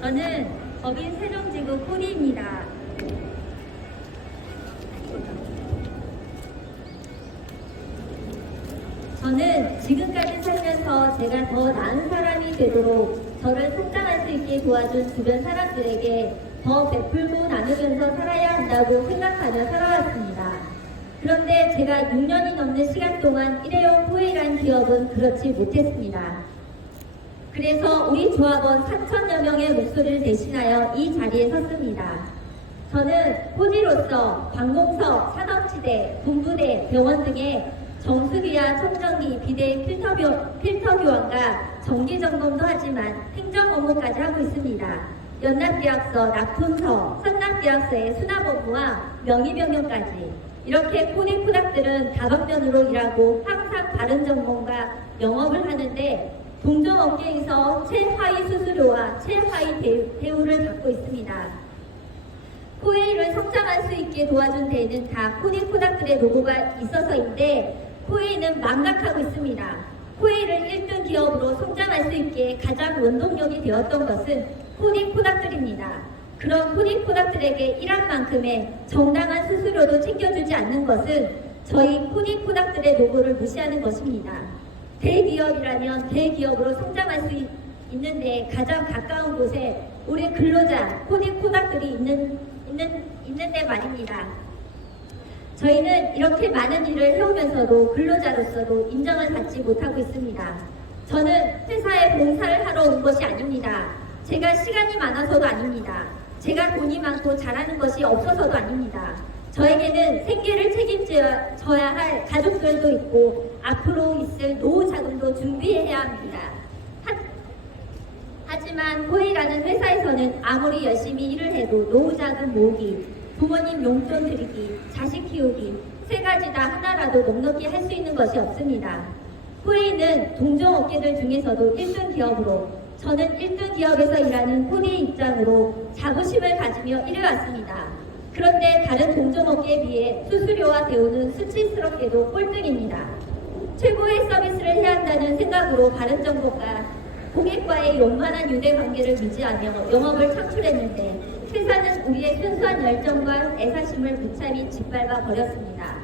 저는 법인 세종지구 코디입니다. 저는 지금까지 살면서 제가 더 나은 사람이 되도록 저를 성장할 수 있게 도와준 주변 사람들에게 더 베풀고 나누면서 살아야 한다고 생각하며 살아왔습니다. 그런데 제가 6년이 넘는 시간 동안 일회용 포회라는 기업은 그렇지 못했습니다. 그래서 우리 조합원 4천여 명의 목소리를 대신하여 이 자리에 섰습니다. 저는 포지로서 관공서, 산업지대, 군부대, 병원 등의 정수기와 청정기, 비대, 필터 교환과 정기점검도 하지만 행정 업무까지 하고 있습니다. 연납계약서, 납품서, 선납계약서의 수납 업무와 명의변경까지 이렇게 코디프닥들은 다방면으로 일하고 항상 다른 전공과 영업을 하는데 동종업계에서 최하위 수수료와 최하위 대우를 받고 있습니다. 코웨이를 성장할 수 있게 도와준 데에는 다 코디프닥들의 로고가 있어서인데 코웨이는 망각하고 있습니다. 코웨이를 1등 기업으로 성장할 수 있게 가장 원동력이 되었던 것은 코디프닥들입니다. 그런 코디프닥들에게 일한 만큼의 정당한 수수료도 챙겨주지 않는 것은 저희 코디프닥들의 노고를 무시하는 것입니다. 대기업이라면 대기업으로 성장할 수 있는데 가장 가까운 곳에 우리 근로자 코디프닥들이 있는데 말입니다. 저희는 이렇게 많은 일을 해오면서도 근로자로서도 인정을 받지 못하고 있습니다. 저는 회사에 봉사를 하러 온 것이 아닙니다. 제가 시간이 많아서도 아닙니다. 제가 돈이 많고 잘하는 것이 없어서도 아닙니다. 저에게는 생계를 책임져야 할 가족들도 있고 앞으로 있을 노후 자금도 준비해야 합니다. 하지만 코웨이라는 회사에서는 아무리 열심히 일을 해도 노후 자금 모으기, 부모님 용돈 드리기, 자식 키우기 세 가지 다 하나라도 넉넉히 할 수 있는 것이 없습니다. 코웨이는 동종업계들 중에서도 1등 기업으로 저는 1등 기업에서 일하는 코디의 입장으로 자부심을 가지며 일해왔습니다. 그런데 다른 동종업계에 비해 수수료와 대우는 수치스럽게도 꼴등입니다. 최고의 서비스를 해야 한다는 생각으로 바른정보가 고객과의 원만한 유대관계를 유지하며 영업을 창출했는데 회사는 우리의 순수한 열정과 애사심을 무참히 짓밟아 버렸습니다.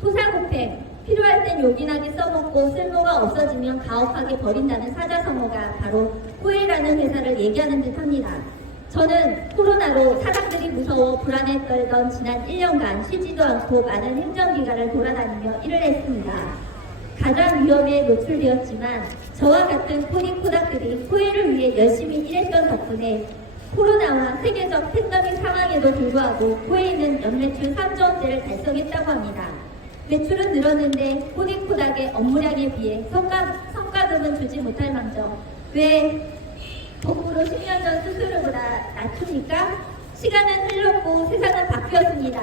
토사구팽, 필요할 땐 요긴하게 써먹고 쓸모가 없어지면 가혹하게 버린다는 사자성어가 바로 코웨이라는 회사를 얘기하는 듯합니다. 저는 코로나로 사람들이 무서워 불안에 떨던 지난 1년간 쉬지도 않고 많은 행정기관을 돌아다니며 일을 했습니다. 가장 위험에 노출되었지만 저와 같은 코디프닥들이 코웨이를 위해 열심히 일했던 덕분에 코로나와 세계적 팬데믹 상황에도 불구하고 코웨이는 연매출 3조 원대를 달성했다고 합니다. 매출은 늘었는데 코디프닥의 업무량에 비해 성과급은 주지 못할 망정 왜 거꾸로 10년 전 수수료보다 낮춥니까? 시간은 흘렀고 세상은 바뀌었습니다.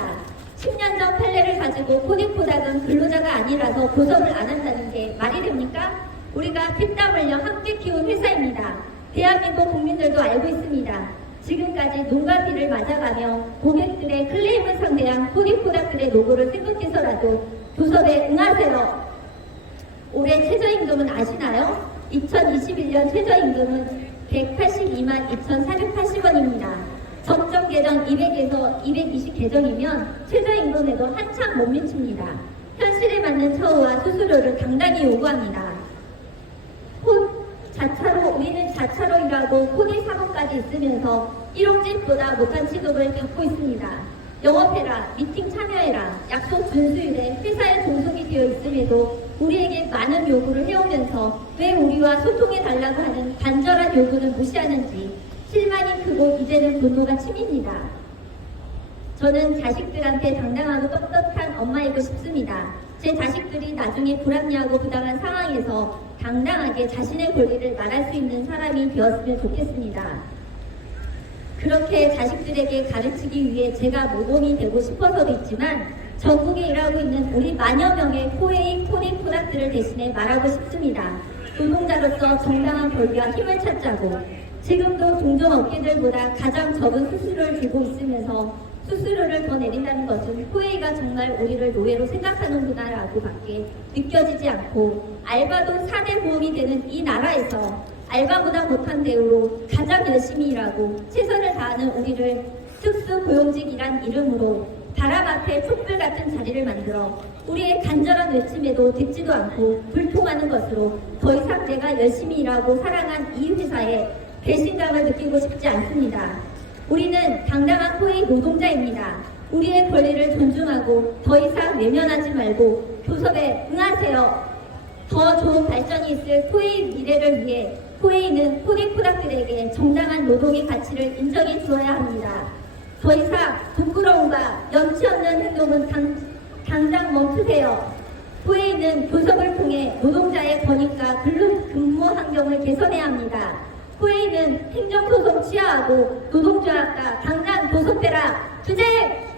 10년 전 판례를 가지고 코디프닥은 근로자가 아니라서 고섭을 안 한다는 게 말이 됩니까? 우리가 피땀 흘려 함께 키운 회사입니다. 대한민국 국민들도 알고 있습니다. 지금까지 눈과 귀를 맞아가며 고객들의 클레임을 상대한 코디프닥들의 노고를 생각해서라도 교섭에 응하세요. 올해 최저임금은 아시나요? 2021년 최저임금은 182만 2,480원입니다. 적정 계정 200에서 220 계정이면 최저임금에도 한참 못 미칩니다. 현실에 맞는 처우와 수수료를 당당히 요구합니다. 우리는 자차로 일하고 코디 사고까지 있으면서 일용직보다 못한 취급을 받고 있습니다. 영업해라, 미팅 참여해라, 약속 준수율에 회사에 종속이 되어 있음에도 우리에게 많은 요구를 해오면서 왜 우리와 소통해달라고 하는 간절한 요구는 무시하는지 실망이 크고 이제는 분노가 치밉니다. 저는 자식들한테 당당하고 떳떳한 엄마이고 싶습니다. 제 자식들이 나중에 불합리하고 부당한 상황에서 당당하게 자신의 권리를 말할 수 있는 사람이 되었으면 좋겠습니다. 그렇게 자식들에게 가르치기 위해 제가 모범이 되고 싶어서도 있지만 전국에 일하고 있는 우리 만여 명의 코웨이 코디프닥들을 대신해 말하고 싶습니다. 노동자로서 정당한 권리와 힘을 찾자고 지금도 동종업계들보다 가장 적은 수수료를 주고 있으면서 수수료를 더 내린다는 것은 코웨이가 정말 우리를 노예로 생각하는구나라고 밖에 느껴지지 않고 알바도 4대 보험이 되는 이 나라에서 알바보다 못한 대우로 가장 열심히 일하고 최선을 다하는 우리를 특수고용직이란 이름으로 바람앞에 촛불 같은 자리를 만들어 우리의 간절한 외침에도 듣지도 않고 불통하는 것으로 더 이상 내가 열심히 일하고 사랑한 이 회사에 배신감을 느끼고 싶지 않습니다. 우리는 당당한 코웨이 노동자입니다. 우리의 권리를 존중하고 더 이상 외면하지 말고 교섭에 응하세요. 더 좋은 발전이 있을 코웨이 미래를 위해 코웨이는 코딩코닥들에게 정당한 노동의 가치를 인정해 주어야 합니다. 더 이상 부끄러움과 염치 없는 행동은 당장 멈추세요. 코웨이는 교섭을 통해 노동자의 권익과 근무 환경을 개선해야 합니다. 코웨이는 행정소송 취하하고 노동조합과 당장 교섭해라. 투쟁!